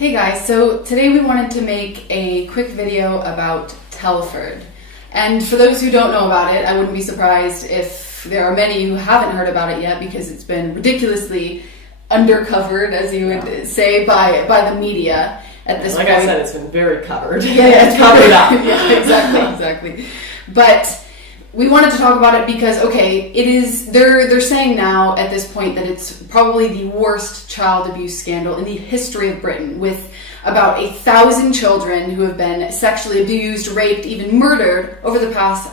Hey guys, so today we wanted to make a quick video about Telford. And for those who don't know about it, I wouldn't be surprised if there are many who haven't heard about it yet because it's been ridiculously undercovered, as you would say, by the media at this point. Like I said, it's been very covered. Yeah, it's covered up. Yeah, exactly. But we wanted to talk about it because, okay, it is, they're saying now at this point that it's probably the worst child abuse scandal in the history of Britain, with about 1,000 children who have been sexually abused, raped, even murdered over the past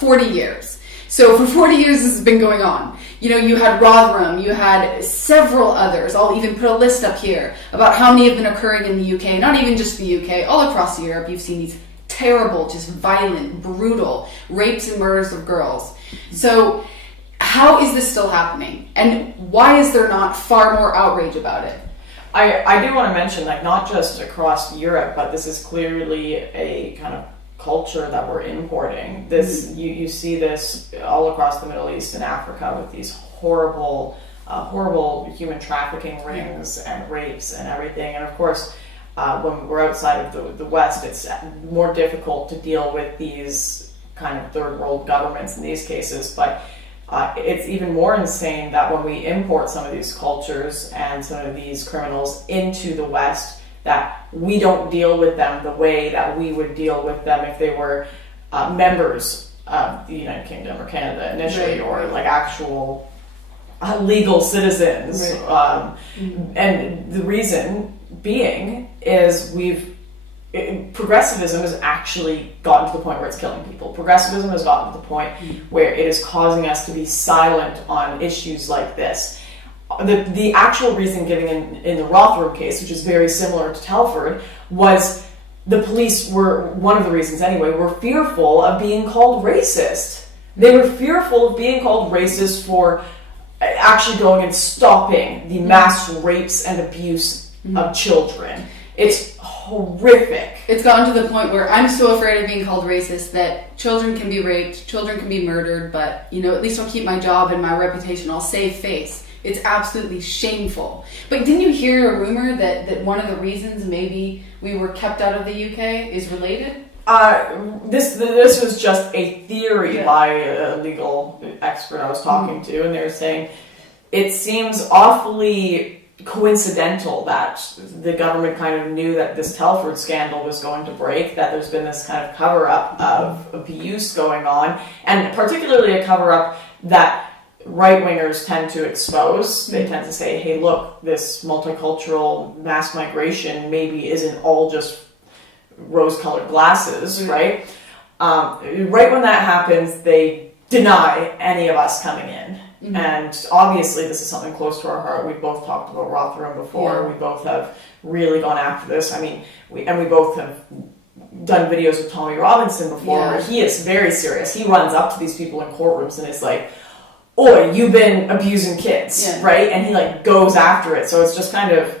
40 years. So for 40 years this has been going on. You know, you had Rotherham, you had several others. I'll even put a list up here about how many have been occurring in the UK, not even just the UK, all across Europe. You've seen these terrible, just violent, brutal rapes and murders of girls. So how is this still happening? And why is there not far more outrage about it? I do want to mention, like, not just across Europe, but this is clearly a kind of culture that we're importing. This you see this all across the Middle East and Africa with these horrible human trafficking rings and rapes and everything. And of course, when we're outside of the West, it's more difficult to deal with these kind of third world governments in these cases. But it's even more insane that when we import some of these cultures and some of these criminals into the West, that we don't deal with them the way that we would deal with them if they were members of the United Kingdom or Canada initially, or like actual legal citizens. And the reason being is progressivism has actually gotten to the point where it's killing people. Progressivism has gotten to the point where it is causing us to be silent on issues like this. The actual reason given in the Rotherham case, which is very similar to Telford, was the police were, one of the reasons anyway, were fearful of being called racist. They were fearful of being called racist for actually going and stopping the mass rapes and abuse of children. It's horrific. It's gotten to the point where I'm so afraid of being called racist that children can be raped, children can be murdered, but, you know, at least I'll keep my job and my reputation. I'll save face. It's absolutely shameful. But didn't you hear a rumor that one of the reasons maybe we were kept out of the UK is related? This was just a theory by a legal expert I was talking to, and they were saying it seems awfully coincidental that the government kind of knew that this Telford scandal was going to break, that there's been this kind of cover-up of abuse going on, and particularly a cover-up that right-wingers tend to expose. They tend to say, hey, look, this multicultural mass migration maybe isn't all just rose-colored glasses, right? Right when that happens, they deny any of us coming in. And obviously this is something close to our heart. We've both talked about Rotherham before. We both have really gone after this. I mean, we both have done videos with Tommy Robinson before where he is very serious. He runs up to these people in courtrooms and is like, "Oi, you've been abusing kids," right? And he like goes after it. So it's just kind of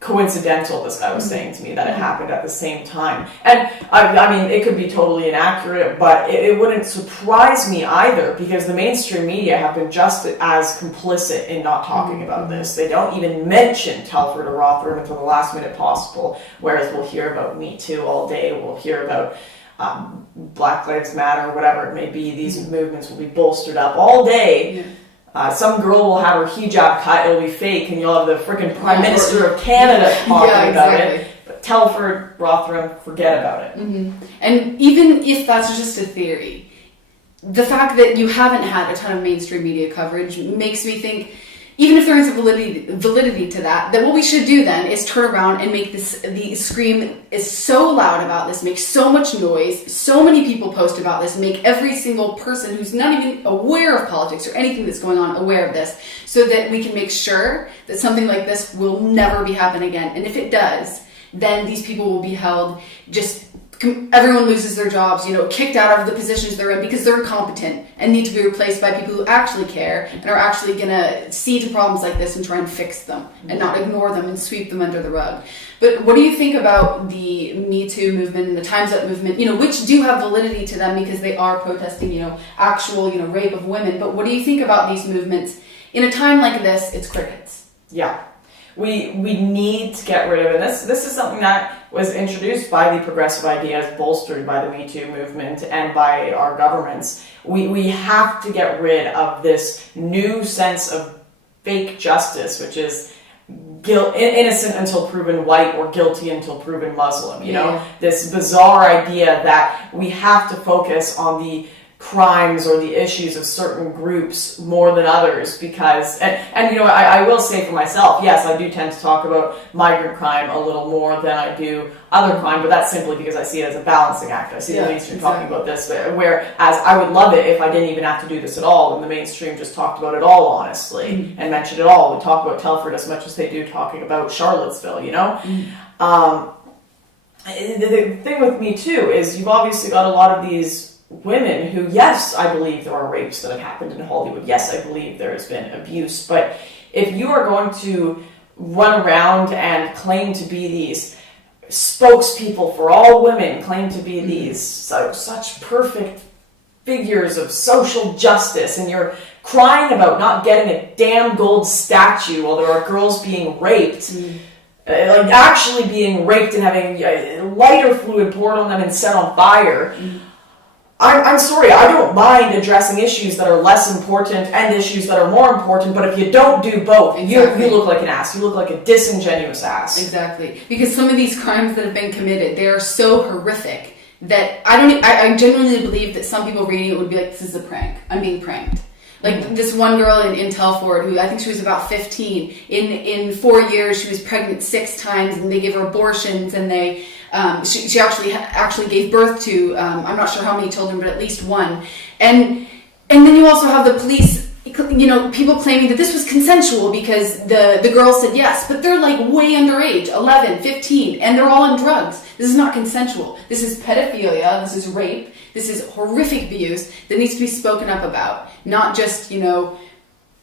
coincidental, this guy was saying to me, that it happened at the same time. And I mean, it could be totally inaccurate, but it wouldn't surprise me either, because the mainstream media have been just as complicit in not talking about this. They don't even mention Telford or Rotherham until the last minute possible, whereas we'll hear about Me Too all day, we'll hear about Black Lives Matter, whatever it may be. These movements will be bolstered up all day. Some girl will have her hijab cut, it'll be fake, and you'll have the freaking Prime Minister of Canada talking about it. But Telford, Rotherham, forget about it. And even if that's just a theory, the fact that you haven't had a ton of mainstream media coverage makes me think, even if there is a validity to that what we should do then is turn around and make the scream is so loud about this, make so much noise, so many people post about this, make every single person who's not even aware of politics or anything that's going on aware of this, so that we can make sure that something like this will never be happening again. And if it does, then these people will be held everyone loses their jobs, kicked out of the positions they're in because they're incompetent and need to be replaced by people who actually care and are actually going to see to problems like this and try and fix them and not ignore them and sweep them under the rug. But what do you think about the Me Too movement and the Time's Up movement, which do have validity to them because they are protesting, actual, rape of women. But what do you think about these movements? In a time like this, it's crickets. Yeah. we need to get rid of it. This is something that was introduced by the progressive ideas, bolstered by the Me Too movement and by our governments. We have to get rid of this new sense of fake justice, which is innocent until proven white or guilty until proven Muslim. You know, this bizarre idea that we have to focus on the crimes or the issues of certain groups more than others, because and you know, I will say for myself, yes, I do tend to talk about migrant crime a little more than I do other crime, but that's simply because I see it as a balancing act. I see the mainstream talking about this, whereas I would love it if I didn't even have to do this at all, and the mainstream just talked about it all honestly and mentioned it all. We talk about Telford as much as they do talking about Charlottesville, you know. The thing with Me Too is you've obviously got a lot of these women who, yes, I believe there are rapes that have happened in Hollywood. Yes, I believe there has been abuse. But if you are going to run around and claim to be these spokespeople for all women, claim to be these such perfect figures of social justice, and you're crying about not getting a damn gold statue while there are girls being raped, like actually being raped and having lighter fluid poured on them and set on fire, I'm sorry, I don't mind addressing issues that are less important and issues that are more important, but if you don't do both, you look like an ass. You look like a disingenuous ass. Exactly. Because some of these crimes that have been committed, they are so horrific that I genuinely believe that some people reading it would be like, this is a prank. I'm being pranked. Like this one girl in Telford, who I think she was about 15, in 4 years she was pregnant 6 times, and they gave her abortions, and they she actually gave birth to I'm not sure how many children, but at least one. And then you also have the police, you know, people claiming that this was consensual because the girl said yes, but they're like way underage, 11, 15, and they're all on drugs. This is not consensual. This is pedophilia. This is rape. This is horrific abuse that needs to be spoken up about, not just, you know,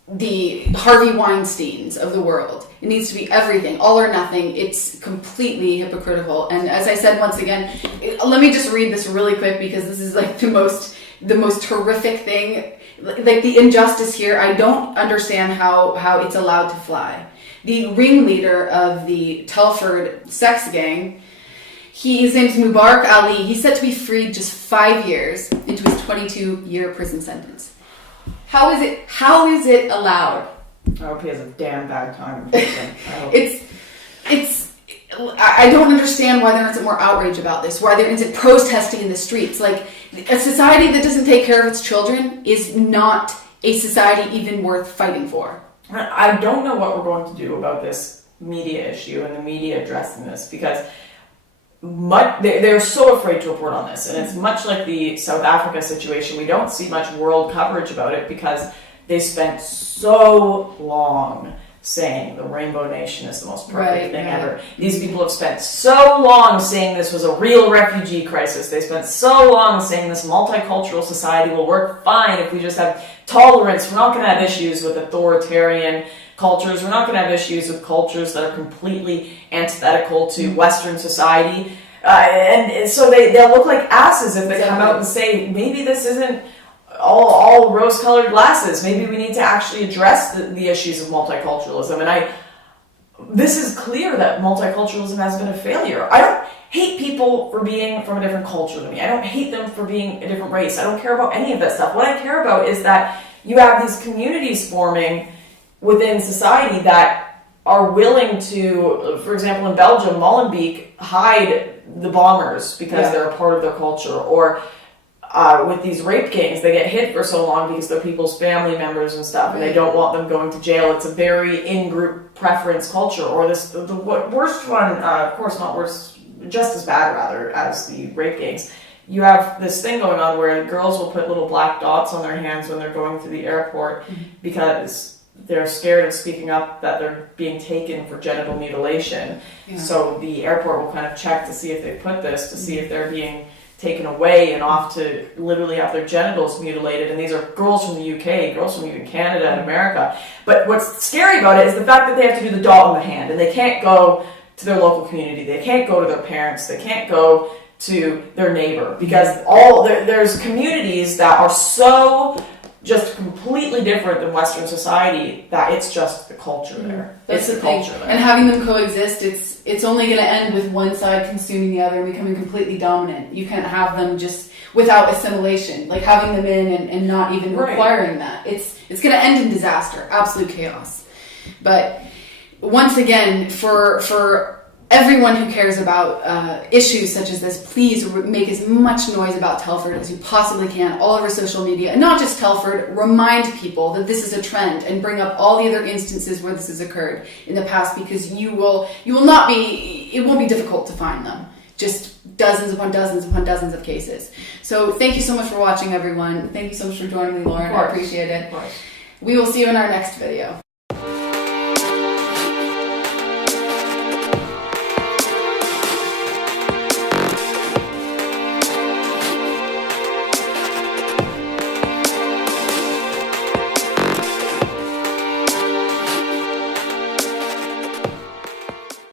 the Harvey Weinsteins of the world. It needs to be everything, all or nothing. It's completely hypocritical. And as I said, once again, let me just read this really quick, because this is like the most horrific thing. Like the injustice here, I don't understand how it's allowed to fly. The ringleader of the Telford sex gang, his name's Mubarak Ali. He's set to be freed just 5 years into his 22-year prison sentence. How is it allowed? I hope he has a damn bad time. I don't understand why there isn't more outrage about this, why there isn't protesting in the streets. Like, a society that doesn't take care of its children is not a society even worth fighting for. I don't know what we're going to do about this media issue and the media addressing this, because they're so afraid to report on this, and it's much like the South Africa situation. We don't see much world coverage about it because they spent so long saying the Rainbow Nation is the most perfect thing ever. These people have spent so long saying this was a real refugee crisis. They spent so long saying this multicultural society will work fine if we just have tolerance. We're not going to have issues with authoritarian cultures. We're not going to have issues with cultures that are completely antithetical to Western society. And so they'll look like asses if they come out and say, maybe this isn't all rose-colored glasses. Maybe we need to actually address the issues of multiculturalism. And this is clear that multiculturalism has been a failure. I don't hate people for being from a different culture than me. I don't hate them for being a different race. I don't care about any of that stuff. What I care about is that you have these communities forming within society that are willing to, for example, in Belgium, Molenbeek, hide the bombers because they're a part of their culture. Or with these rape gangs, they get hid for so long because they're people's family members and stuff, and they don't want them going to jail. It's a very in-group preference culture. Or the worst one, of course not worse, just as bad rather, as the rape gangs. You have this thing going on where girls will put little black dots on their hands when they're going through the airport because they're scared of speaking up that they're being taken for genital mutilation. So the airport will kind of check to see if they put this, to see if they're being taken away and off to literally have their genitals mutilated. And these are girls from the UK, girls from even Canada and America. But what's scary about it is the fact that they have to do the dot on the hand, and they can't go to their local community, they can't go to their parents, they can't go to their neighbor, because there's communities that are so just completely different than Western society, that it's just the culture there. That's it's the thing. culture there. And having them coexist, it's only going to end with one side consuming the other and becoming completely dominant. You can't have them just without assimilation, like having them in and not even requiring that. It's going to end in disaster, absolute chaos. But once again, for everyone who cares about issues such as this, please make as much noise about Telford as you possibly can all over social media. And not just Telford, remind people that this is a trend and bring up all the other instances where this has occurred in the past, because it won't be difficult to find them. Just dozens upon dozens of cases. So thank you so much for watching, everyone. Thank you so much for joining me, Lauren. I appreciate it. We will see you in our next video.